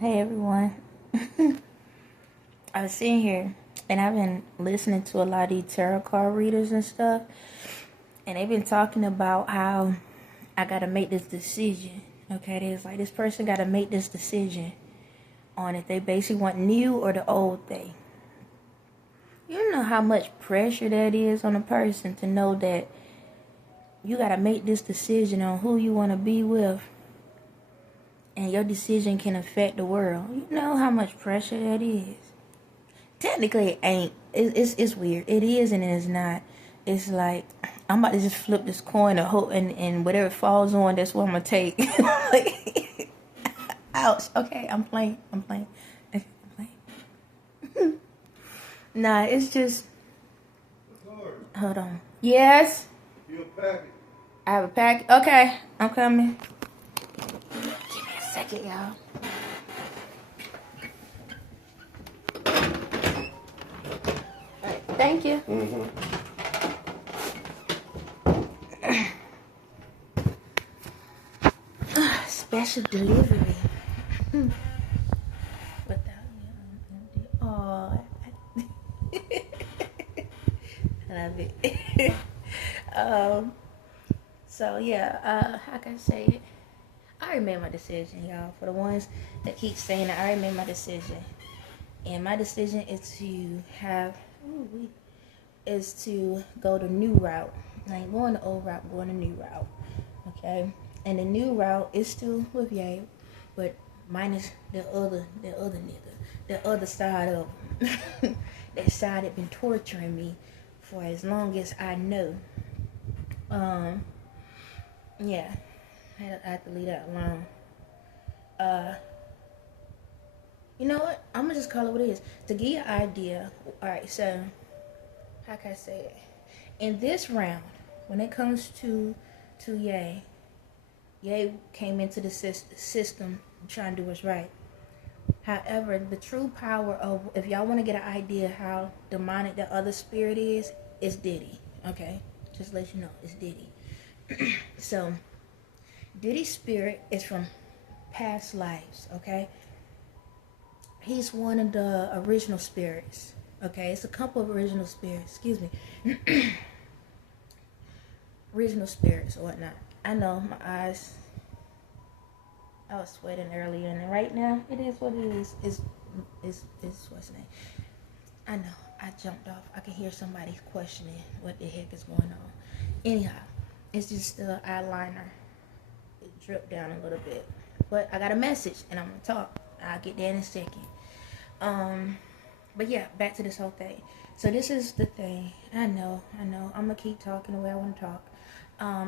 Hey everyone. I was sitting here and I've been listening to a lot of these tarot card readers and stuff, and they've been talking about how I gotta make this decision. Okay, there's like this person gotta make this decision on if they basically want new or the old thing. You know how much pressure that is on a person to know that you gotta make this decision on who you wanna be with, and your decision can affect the world. You know how much pressure that is. Technically, it ain't. It's weird. It is and it is not. It's like I'm about to just flip this coin and hope, and whatever falls on, that's what I'm gonna take. Like, ouch. Okay, I'm playing. Nah, it's just. Hold on. Yes. You a packet. I have a pack. Okay, I'm coming. Give me a second, y'all. Alright, thank you. Special delivery. Without you, oh, I love it. So yeah, how can I say it? I already made my decision, y'all. For the ones that keep saying that, I already made my decision, and my decision is to go the new route. I ain't going the old route, I'm going the new route. Okay, and the new route is still with Ye, but minus the other nigga, the other side of him. That side that been torturing me for as long as I know. Yeah, I have to leave that alone. You know what? I'm gonna just call it what it is. To give you an idea, alright, so how can I say it? In this round, when it comes to Ye came into the system trying to do what's right. However, the true power of, if y'all want to get an idea how demonic the other spirit is Diddy. Okay, just to let you know, it's Diddy. So Diddy's spirit is from past lives. Okay, he's one of the original spirits. Okay, it's a couple of original spirits. Excuse me. Original spirits or whatnot. I know my eyes. I was sweating earlier, and right now it is what it is. It's what's the name? I know. I jumped off. I can hear somebody questioning what the heck is going on. Anyhow, it's just the eyeliner. It dripped down a little bit, but I got a message, and I'm gonna talk. I'll get that in a second. But yeah, back to this whole thing. So this is the thing. I know. I'm gonna keep talking the way I want to talk.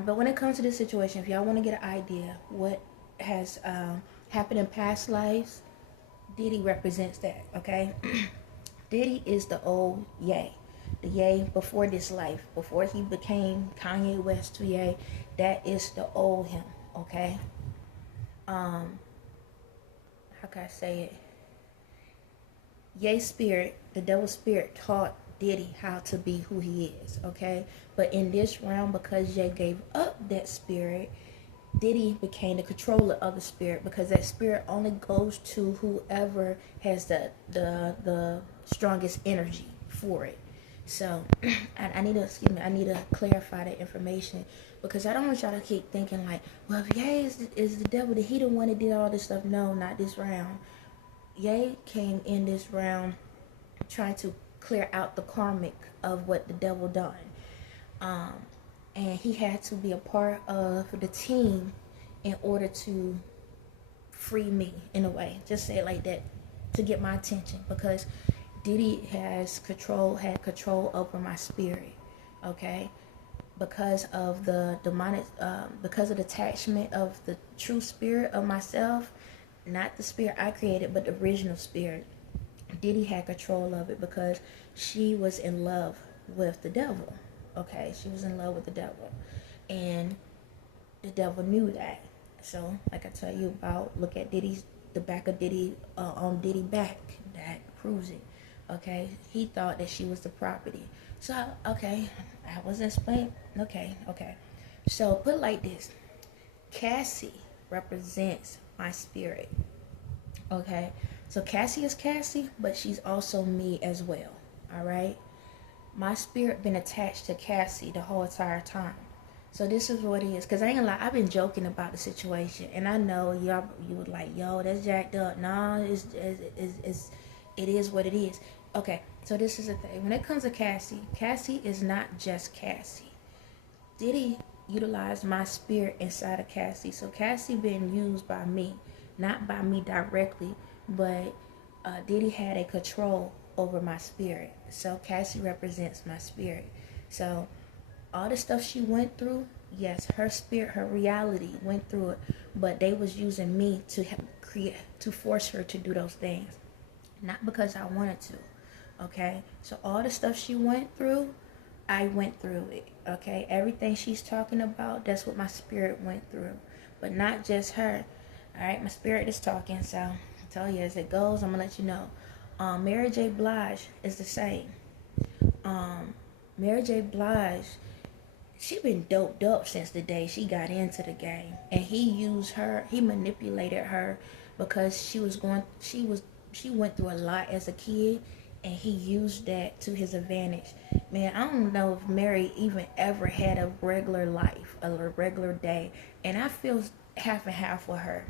But when it comes to this situation, if y'all want to get an idea what has happened in past lives, Diddy represents that. Okay. Diddy is the old Ye, the Ye before this life, before he became Kanye West to Ye. That is the old him. Okay. How can I say it? Ye's spirit, the devil's spirit, taught Diddy how to be who he is. Okay. But in this round, because Ye gave up that spirit, Diddy became the controller of the spirit, because that spirit only goes to whoever has the strongest energy for it. So I need to clarify that information, because I don't want y'all to keep thinking like, well, if Ye is the devil, that he the one that did all this stuff. No, not this round. Ye came in this round trying to clear out the karmic of what the devil done. And he had to be a part of the team in order to free me, in a way. Just say it like that, to get my attention, because Diddy had control over my spirit. Okay, because of the demonic, because of the attachment of the true spirit of myself, not the spirit I created, but the original spirit. Diddy had control of it because she was in love with the devil. Okay, she was in love with the devil, and the devil knew that. So, like I tell you about, look at the back of Diddy, on Diddy back, that proves it. Okay, he thought that she was the property. So, okay, I was explaining. Okay. So, put it like this: Cassie represents my spirit. Okay, so Cassie is Cassie, but she's also me as well. All right, my spirit been attached to Cassie the whole entire time. So this is what it is. Cause I ain't gonna lie, I've been joking about the situation, and I know y'all, you were like, "Yo, that's jacked up." Nah, it is what it is. Okay, so this is the thing. When it comes to Cassie, Cassie is not just Cassie. Diddy utilized my spirit inside of Cassie. So Cassie been used by me, not by me directly, but Diddy had a control over my spirit. So Cassie represents my spirit. So all the stuff she went through, yes, her spirit, her reality went through it, but they was using me to create, to force her to do those things, not because I wanted to. Okay, so all the stuff she went through, I went through it. Okay, everything she's talking about, that's what my spirit went through, but not just her. All right, my spirit is talking, so I'll tell you as it goes. I'm gonna let you know. Mary J. Blige is the same. Mary J. Blige, she been doped up since the day she got into the game, and he used her, he manipulated her because she went through a lot as a kid, and he used that to his advantage. Man, I don't know if Mary even ever had a regular life, a regular day, and I feel half and half with her.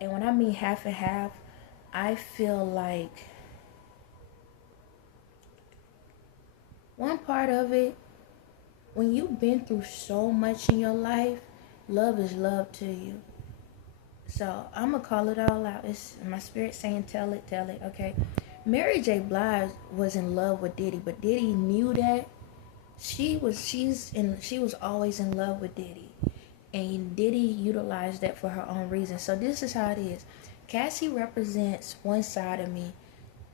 And when I mean half and half, I feel like one part of it, when you've been through so much in your life, love is love to you. So I'm gonna call it all out. It's my spirit saying, tell it, okay? Mary J. Blige was in love with Diddy, but Diddy knew that. She was always in love with Diddy. And Diddy utilized that for her own reasons. So this is how it is. Cassie represents one side of me.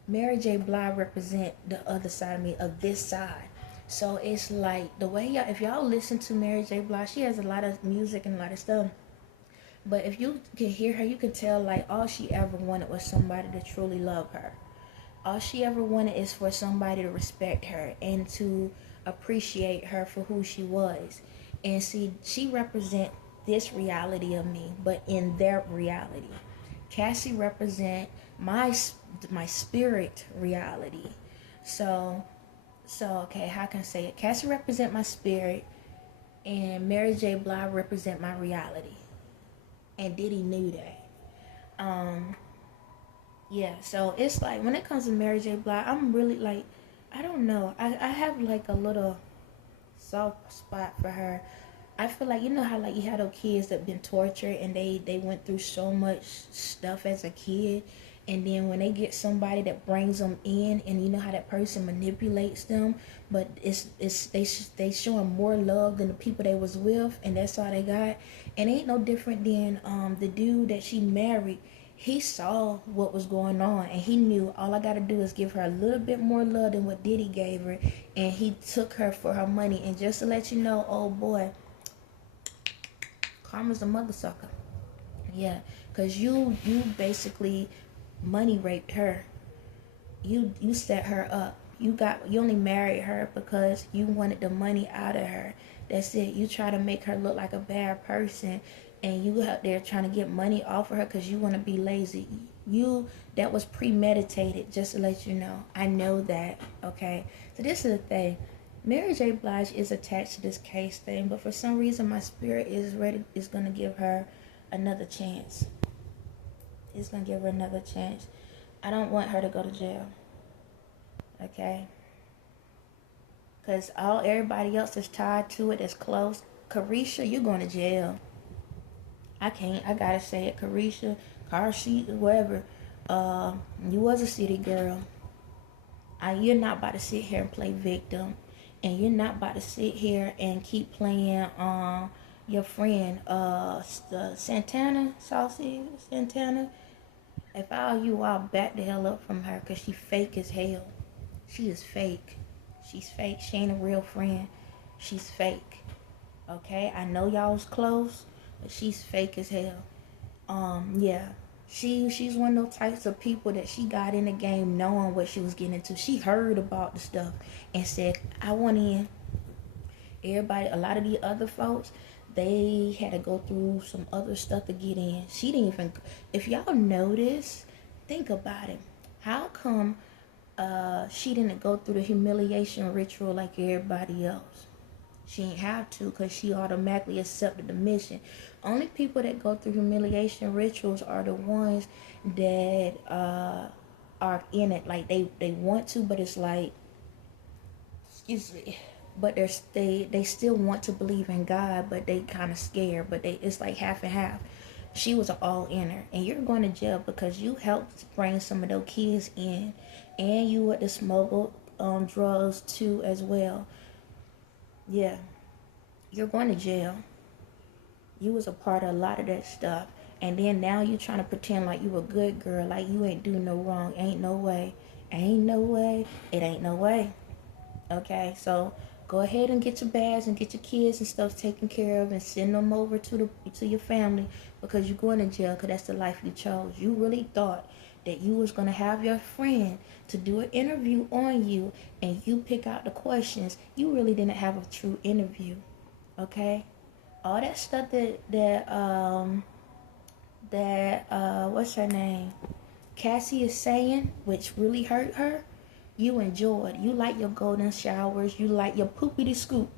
Mary J. Blige represent the other side of me, of this side. So it's like the way y'all, if y'all listen to Mary J. Blige, she has a lot of music and a lot of stuff. But if you can hear her, you can tell like all she ever wanted was somebody to truly love her. All she ever wanted is for somebody to respect her and to appreciate her for who she was. And see, she represent this reality of me, but in their reality. Cassie represent my spirit reality. So okay, how can I say it? Cassie represent my spirit, and Mary J. Blige represent my reality. And Diddy knew that. Yeah, so it's like when it comes to Mary J. Blige, I'm really like, I don't know. I have like a little soft spot for her. I feel like, you know how like you had those kids that been tortured and they went through so much stuff as a kid, and then when they get somebody that brings them in, and you know how that person manipulates them, but they showing more love than the people they was with, and that's all they got. And it ain't no different than the dude that she married. He saw what was going on, and he knew all I gotta do is give her a little bit more love than what Diddy gave her, and he took her for her money. And just to let you know, oh boy, karma's a mother sucker. Yeah, because you basically money raped her. You set her up. You only married her because you wanted the money out of her. That's it. You try to make her look like a bad person, and you out there trying to get money off of her because you want to be lazy. That was premeditated, just to let you know. I know that, okay? So this is the thing. Mary J. Blige is attached to this case thing, but for some reason my spirit is going to give her another chance. It's going to give her another chance. I don't want her to go to jail, okay? Because everybody else is tied to it, that's close. Carisha, you're going to jail. I gotta say it. Carisha, CASSIE, whoever. You was a city girl. You're not about to sit here and play victim. And you're not about to sit here and keep playing your friend, Santana, Saucy Santana. If I were you, I'll back the hell up from her, because she fake as hell. She is fake. She's fake. She ain't a real friend. She's fake. Okay? I know y'all was close, but she's fake as hell. Yeah. She's one of those types of people that she got in the game knowing what she was getting into. She heard about the stuff and said, I want in. Everybody, a lot of the other folks, They had to go through some other stuff to get in. She didn't even, if y'all notice, think about it. How come she didn't go through the humiliation ritual like everybody else? She ain't have to, because she automatically accepted the mission. Only people that go through humiliation rituals are the ones that are in it. Like they want to, but it's like, excuse me, but they still want to believe in God, but they kind of scared. But it's like half and half. She was an all-inner, and you're going to jail because you helped bring some of those kids in, and you were to smuggle drugs too as well. Yeah, you're going to jail. You was a part of a lot of that stuff, and then now you trying to pretend like you a good girl, like you ain't do no wrong. Ain't no way. Ain't no way. It ain't no way. Okay, so go ahead and get your bags and get your kids and stuff taken care of and send them over to your family, because you're going to jail, because that's the life you chose. You really thought that you was going to have your friend to do an interview on you and you pick out the questions. You really didn't have a true interview. Okay, all that stuff that what's her name, Cassie is saying, which really hurt her, you enjoyed. You like your golden showers. You like your poopity scoop,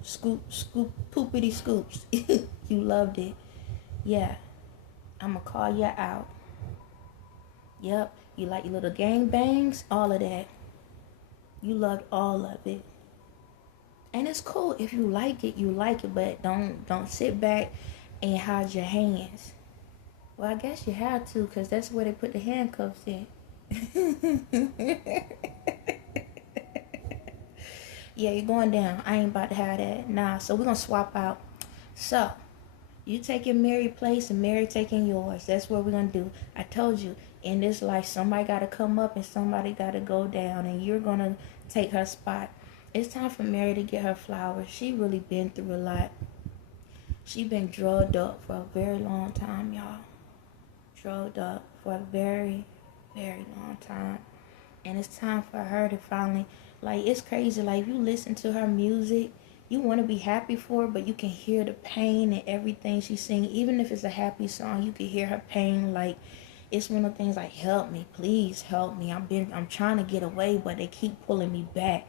poopity scoops. You loved it. Yeah, I'ma call you out. Yep, you like your little gang bangs, all of that. You loved all of it. And it's cool if you like it, but don't sit back and hide your hands. Well, I guess you have to, because that's where they put the handcuffs in. Yeah, you're going down. I ain't about to have that. Nah, so we're going to swap out. So, you taking Mary's place and Mary taking yours. That's what we're going to do. I told you, in this life, somebody got to come up and somebody got to go down, and you're going to take her spot. It's time for Mary to get her flowers. She really been through a lot. She been drugged up for a very long time, y'all. Drugged up for a very, very long time. And it's time for her to finally, like, it's crazy. Like, if you listen to her music, you want to be happy for her, but you can hear the pain and everything she's singing. Even if it's a happy song, you can hear her pain. Like, it's one of the things like, help me, please help me. I'm trying to get away, but they keep pulling me back.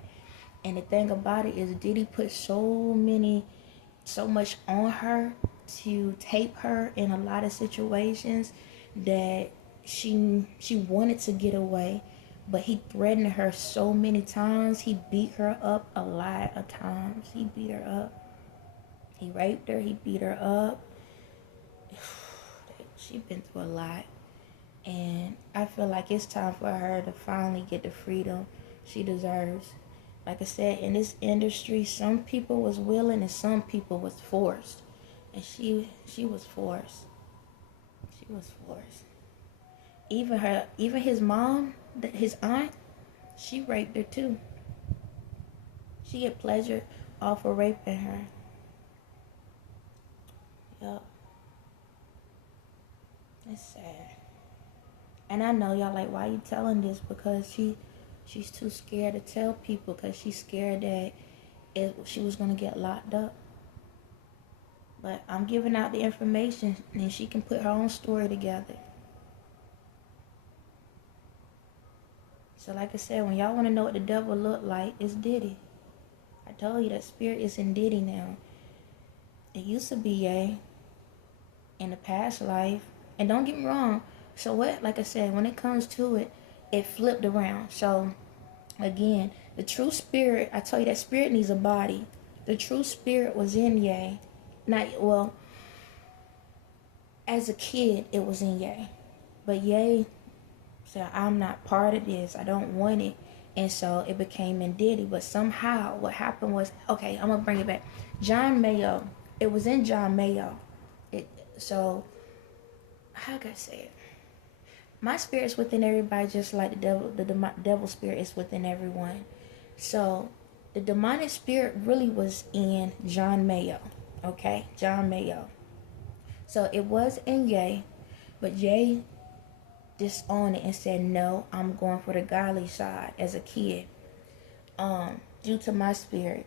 And the thing about it is, Diddy put so much on her to tape her in a lot of situations that she wanted to get away, but he threatened her so many times. He beat her up a lot of times. He beat her up. He raped her. He beat her up. She's been through a lot. And I feel like it's time for her to finally get the freedom she deserves. Like I said, in this industry, some people was willing and some people was forced. And she was forced. She was forced. Even his mom, his aunt, she raped her too. She get pleasure off of raping her. Yup. It's sad. And I know y'all like, why you telling this? Because she's too scared to tell people, because she's scared that she was going to get locked up. But I'm giving out the information, and she can put her own story together. So like I said, when y'all want to know what the devil look like, it's Diddy. I told you that spirit is in Diddy now. It used to be Ye in the past life. And don't get me wrong. So what, like I said, when it comes to it, it flipped around. So again, the true spirit, I tell you that spirit needs a body. The true spirit was in Ye. As a kid, it was in Ye. But Ye said, I'm not part of this. I don't want it. And so it became in Diddy. But somehow what happened was, okay, I'm going to bring it back. John Mayo. It was in John Mayo. So, how can I say it? My spirit's within everybody, just like the devil spirit is within everyone. So, the demonic spirit really was in John Mayo. Okay? John Mayo. So, it was in Ye. But Ye disowned it and said, no, I'm going for the godly side as a kid. Due to my spirit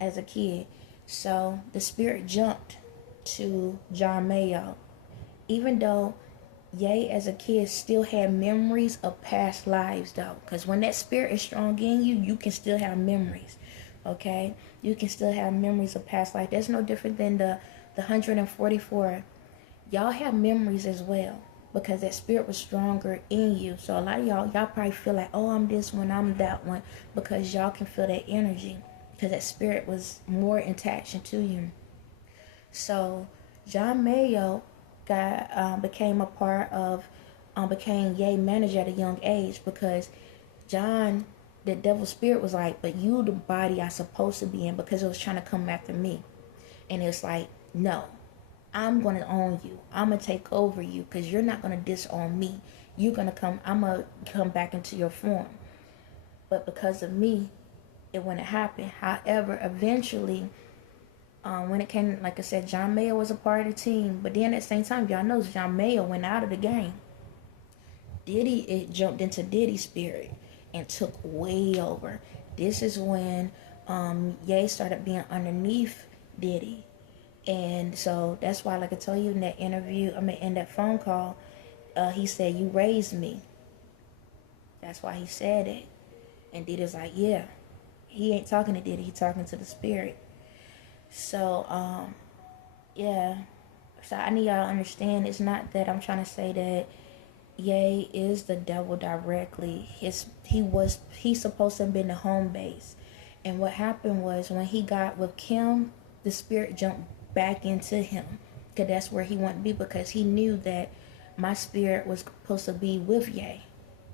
as a kid. So, the spirit jumped to John Mayo. Even though Ye as a kid still had memories of past lives though, because when that spirit is strong in you, you can still have memories. Okay, you can still have memories of past life. That's no different than the 144. Y'all have memories as well, because that spirit was stronger in you. So a lot of y'all probably feel like, oh, I'm this one, I'm that one, because y'all can feel that energy, because that spirit was more attached to you. So John Mayo became a part of, became Ye manager at a young age, because John, the devil spirit, was like, but you the body I supposed to be in, because it was trying to come after me. And it's like, no, I'm going to own you. I'm going to take over you, because you're not going to disown me. You're going to come, I'm going to come back into your form. But because of me, it wouldn't happen. However, eventually, when it came, like I said, John Mayo was a part of the team. But then at the same time, y'all know John Mayo went out of the game. Diddy, it jumped into Diddy's spirit and took way over. This is when Ye started being underneath Diddy. And so that's why, like I told you in that interview, in that phone call, he said, you raised me. That's why he said it. And Diddy's like, yeah. He ain't talking to Diddy, he talking to the spirit. So, yeah. So I need y'all to understand, it's not that I'm trying to say that Ye is the devil directly. He's supposed to have been the home base. And what happened was, when he got with Kim, the spirit jumped back into him, because that's where he wanted to be, because he knew that my spirit was supposed to be with Ye.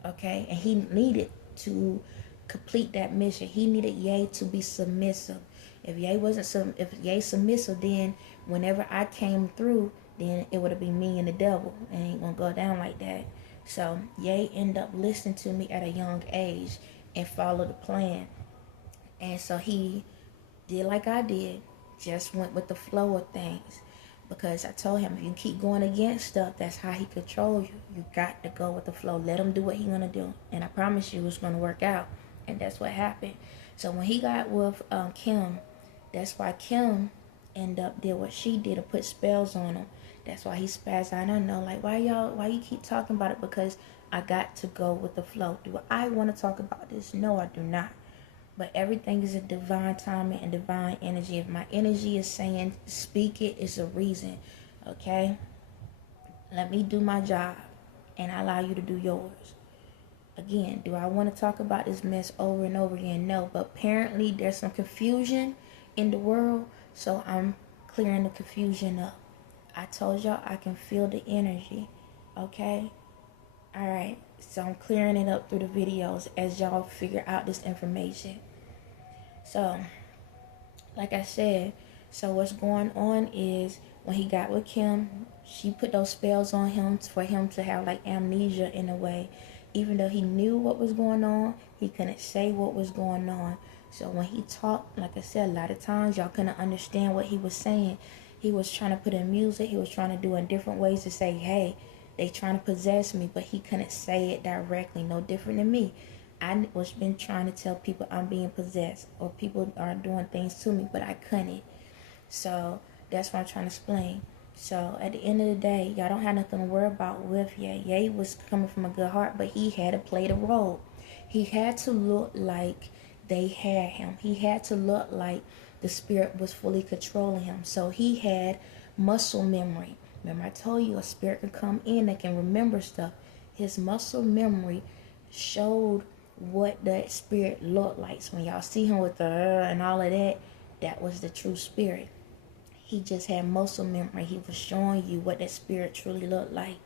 Okay, and he needed to complete that mission. He needed Ye to be submissive. If Ye submissive, then whenever I came through, then it would have been me and the devil. And it ain't gonna go down like that. So Ye ended up listening to me at a young age and followed the plan. And so he did like I did, just went with the flow of things. Because I told him, if you keep going against stuff, that's how he controls you. You got to go with the flow. Let him do what he's gonna do. And I promise you it's gonna work out. And that's what happened. So when he got with Kim, that's why Kim ended up did what she did, to put spells on him. That's why he spazzed out. I don't know, like, why you keep talking about it? Because I got to go with the flow. Do I want to talk about this? No, I do not. But everything is a divine timing and divine energy. If my energy is saying speak it, it's a reason. Okay? Let me do my job and I allow you to do yours. Again, do I want to talk about this mess over and over again? No. But apparently there's some confusion in the world, so I'm clearing the confusion up. I told y'all I can feel the energy. Okay? Alright. So I'm clearing it up through the videos as y'all figure out this information. So, like I said, so what's going on is, when he got with Kim, she put those spells on him for him to have like amnesia in a way. Even though he knew what was going on, he couldn't say what was going on. So when he talked, like I said, a lot of times y'all couldn't understand what he was saying. He was trying to put in music. He was trying to do in different ways to say, hey, they trying to possess me, but he couldn't say it directly. No different than me. I was been trying to tell people I'm being possessed, or people are doing things to me, but I couldn't. So that's what I'm trying to explain. So at the end of the day, y'all don't have nothing to worry about with Ye. Ye was coming from a good heart, but he had to play the role. He had to look like they had him. He had to look like the spirit was fully controlling him. So he had muscle memory. Remember, I told you a spirit can come in that can remember stuff. His muscle memory showed what that spirit looked like. So when y'all see him with the and all of that, that was the true spirit. He just had muscle memory. He was showing you what that spirit truly looked like.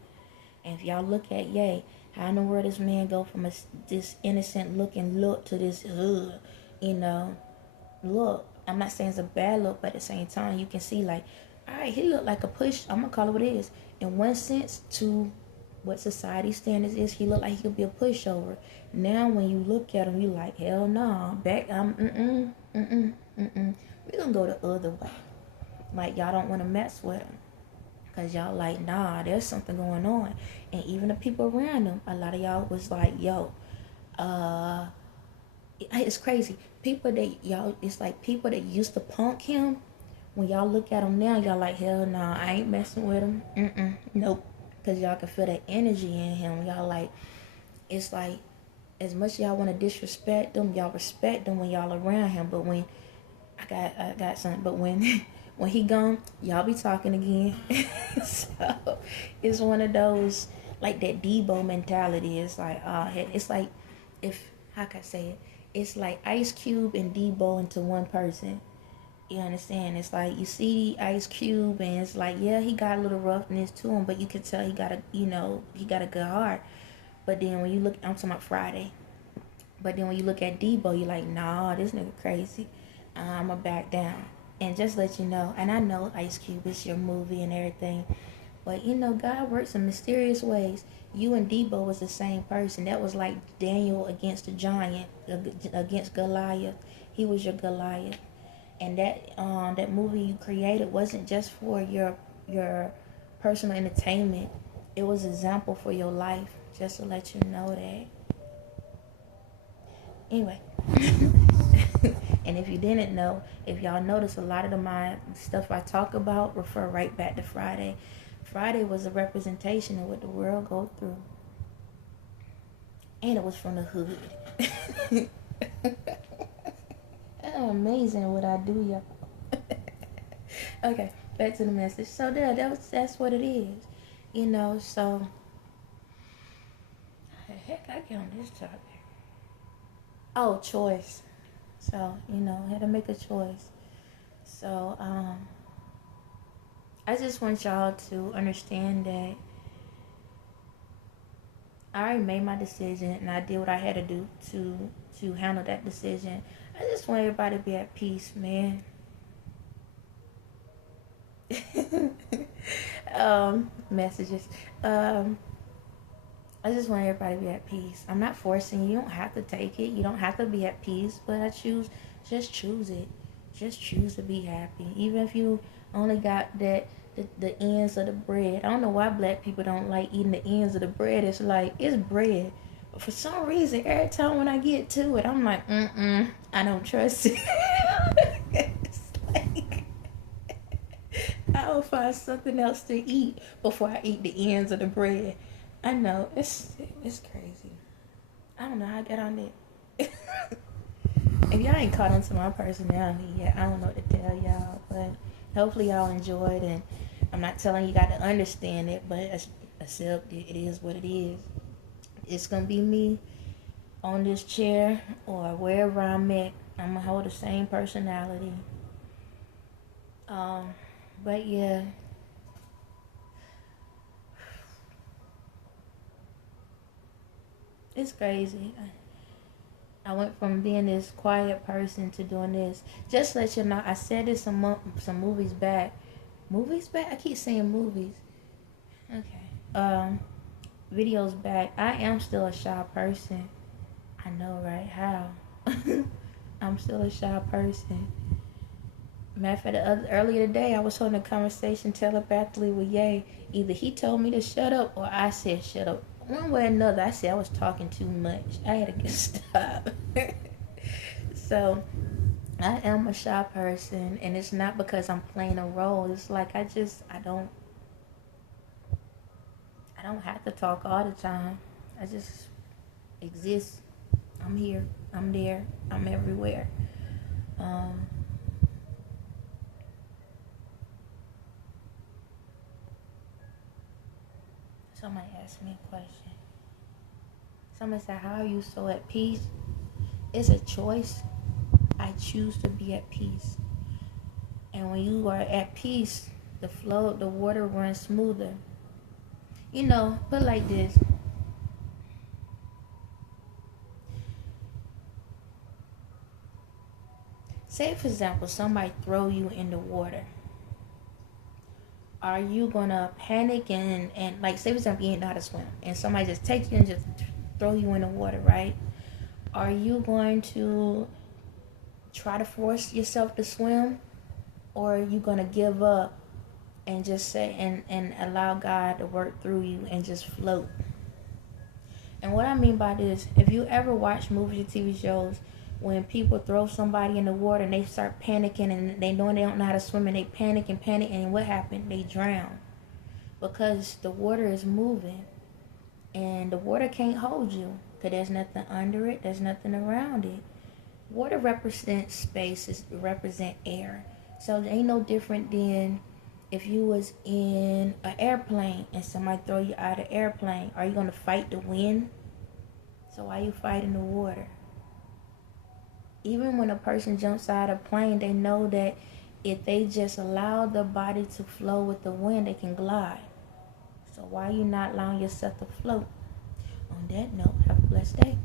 And if y'all look at Ye, how in the world this man go from this innocent looking look to this, look. I'm not saying it's a bad look, but at the same time, you can see like, all right, he looked like a push. I'm going to call it what it is. In one sense, to what society standards is, he looked like he could be a pushover. Now, when you look at him, you like, hell no. We're going to go the other way. Like, y'all don't want to mess with him. Because y'all like, nah, there's something going on. And even the people around him, a lot of y'all was like, yo, it's crazy. People that, y'all, it's like people that used to punk him when y'all look at him now, y'all like, hell no, I ain't messing with him. Nope. Because y'all can feel that energy in him. Y'all like, it's like, as much as y'all want to disrespect them, y'all respect them when y'all around him. But when, I got something, but when when he gone, y'all be talking again. So, it's one of those, like that Debo mentality. It's like, it's like, if, how can I say it? It's like Ice Cube and Debo into one person. You understand? It's like you see Ice Cube, and it's like, yeah, he got a little roughness to him, but you can tell he got a, he got a good heart. But then when you look, I'm talking about Friday. But then when you look at Debo, you're like, nah, this nigga crazy. I'ma back down. And just let you know, and I know Ice Cube is your movie and everything, but God works in mysterious ways. You and Debo was the same person. That was like Daniel against the giant, against Goliath. He was your Goliath. And that movie you created wasn't just for your personal entertainment. It was an example for your life, just to let you know that. Anyway. And if you didn't know, if y'all notice, a lot of my stuff I talk about refer right back to Friday. Friday was a representation of what the world goes through. And it was from the hood. Amazing what I do, y'all. Okay, back to the message. So that's what it is. So the heck I get on this topic. Oh, choice. So, had to make a choice. So, I just want y'all to understand that I already made my decision, and I did what I had to do to handle that decision. I just want everybody to be at peace, man. Messages. I just want everybody to be at peace. I'm not forcing you. You don't have to take it. You don't have to be at peace. But just choose it. Just choose to be happy. Even if you only got the ends of the bread. I don't know why black people don't like eating the ends of the bread. It's like, it's bread. But for some reason, every time when I get to it, I'm like, I don't trust it. It's like, I'll find something else to eat before I eat the ends of the bread. I know, it's crazy. I don't know how I got on it. If y'all ain't caught on to my personality yet, I don't know what to tell y'all. But hopefully y'all enjoyed, and I'm not telling you got to understand it, but accept it. It is what it is. It's going to be me on this chair or wherever I'm at. I'm going to hold the same personality. But yeah. It's crazy. I went from being this quiet person to doing this. Just to let you know, I said this some movies back. Movies back? I keep saying movies. Okay. Videos back. I am still a shy person. I know, right? How? I'm still a shy person. Matter of fact, earlier today, I was holding a conversation telepathically with Ye. Either he told me to shut up or I said shut up. One way or another, I said I was talking too much. I had to get stop. So, I am a shy person, and it's not because I'm playing a role. It's like I don't have to talk all the time. I just exist. I'm here. I'm there. I'm everywhere. Somebody asked me a question. Somebody said, how are you so at peace? It's a choice. I choose to be at peace. And when you are at peace, the flow of the water runs smoother. Put like this. Say, for example, somebody throw you in the water. Are you gonna panic and like, say for example, you ain't know how to swim, and somebody just takes you and just throw you in the water, right? Are you going to try to force yourself to swim, or are you gonna give up and just say and allow God to work through you and just float? And what I mean by this, if you ever watch movies or TV shows, when people throw somebody in the water and they start panicking and they know they don't know how to swim and they panic, and what happened? They drown because the water is moving and the water can't hold you because there's nothing under it, there's nothing around it. Water represents space, it represent air. So it ain't no different than if you was in an airplane and somebody throw you out of the airplane. Are you going to fight the wind? So why you fighting the water? Even when a person jumps out of a plane, they know that if they just allow the body to flow with the wind, they can glide. So why are you not allowing yourself to float? On that note, have a blessed day.